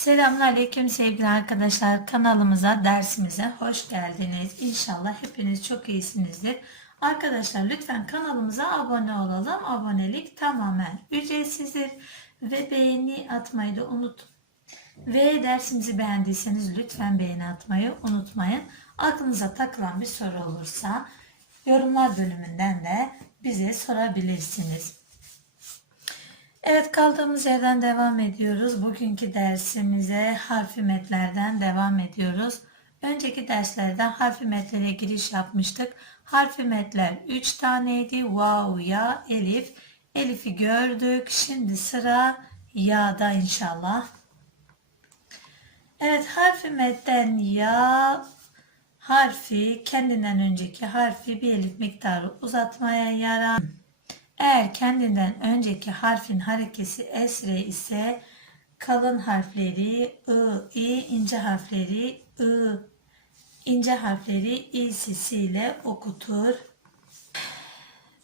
Selamünaleyküm sevgili arkadaşlar. Kanalımıza, dersimize hoş geldiniz. İnşallah hepiniz çok iyisinizdir. Arkadaşlar lütfen kanalımıza abone olalım. Abonelik tamamen ücretsizdir ve beğeni atmayı da unut. Ve dersimizi beğendiyseniz lütfen beğeni atmayı unutmayın. Aklınıza takılan bir soru olursa yorumlar bölümünden de bize sorabilirsiniz. Evet kaldığımız yerden devam ediyoruz. Bugünkü dersimize harfi metlerden devam ediyoruz. Önceki derslerde harfi metlere giriş yapmıştık. Harfi metler 3 taneydi. Vav, ya, elif. Elif'i gördük. Şimdi sıra ya'da inşallah. Evet harfi metten ya harfi kendinden önceki harfi bir elif miktarı uzatmaya yarar. Eğer kendinden önceki harfin harekesi esre ise kalın harfleri ı, i, ince harfleri ı, ince harfleri i sesiyle okutur.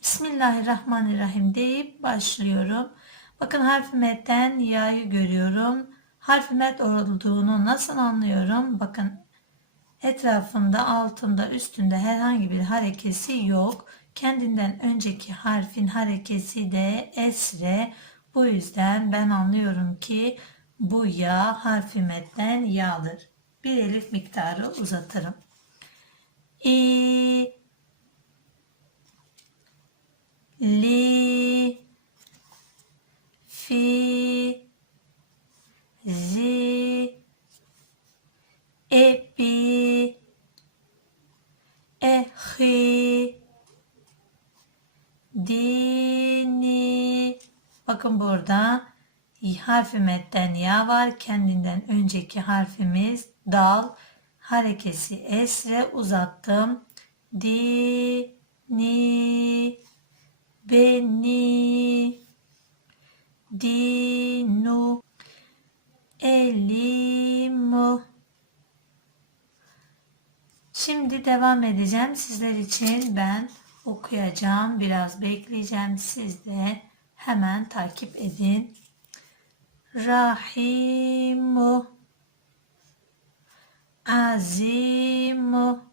Bismillahirrahmanirrahim deyip başlıyorum. Bakın harfi metten ya'yı görüyorum. Harfi met olduğunu nasıl anlıyorum? Bakın etrafında, altında, üstünde herhangi bir harekesi yok. Kendinden önceki harfin harekesi de esre. Bu yüzden ben anlıyorum ki bu ya harfi metten yağdır. Bir elif miktarı uzatırım. İ, li, fi, zi, epi, ehi, dini. Bakın burada harfi metten ya var. Kendinden önceki harfimiz dal. Harekesi esre uzattım. Dini, beni, dinu, elimu. Şimdi devam edeceğim. Sizler için ben okuyacağım. Biraz bekleyeceğim. Siz de hemen takip edin. Rahimu Azimu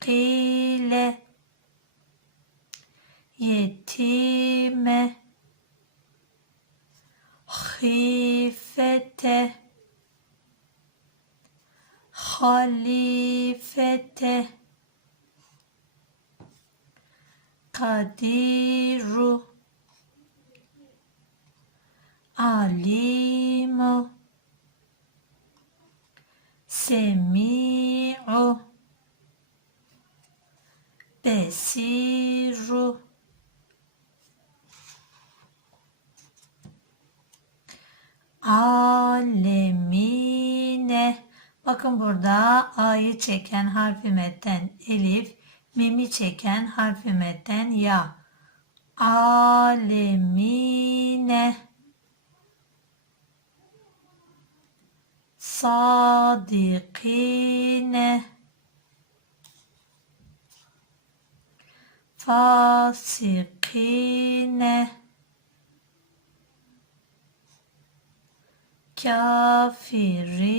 Kile Yetime Hifete Halifete Kadiru. Alimu. Semi'u. Besiru. Alemine. Bakın burada A'yı çeken harfi metten elif, mimi çeken harfi ya. Alemine. Sadikine Fasikine Kafirine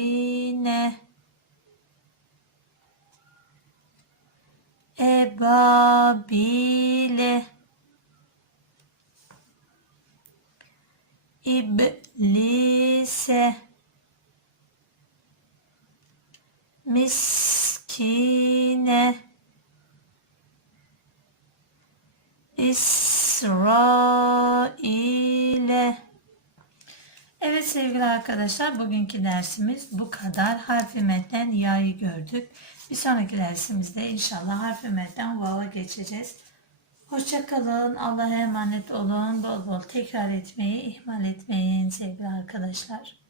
Ebabile İblise. Miskine. İsrail'e Evet sevgili arkadaşlar bugünkü dersimiz bu kadar. Harfi metten ya'yı gördük. Bir sonraki dersimizde inşallah harfi metten vav'a geçeceğiz. Hoşçakalın. Allah'a emanet olun. Bol bol tekrar etmeyi ihmal etmeyin sevgili arkadaşlar.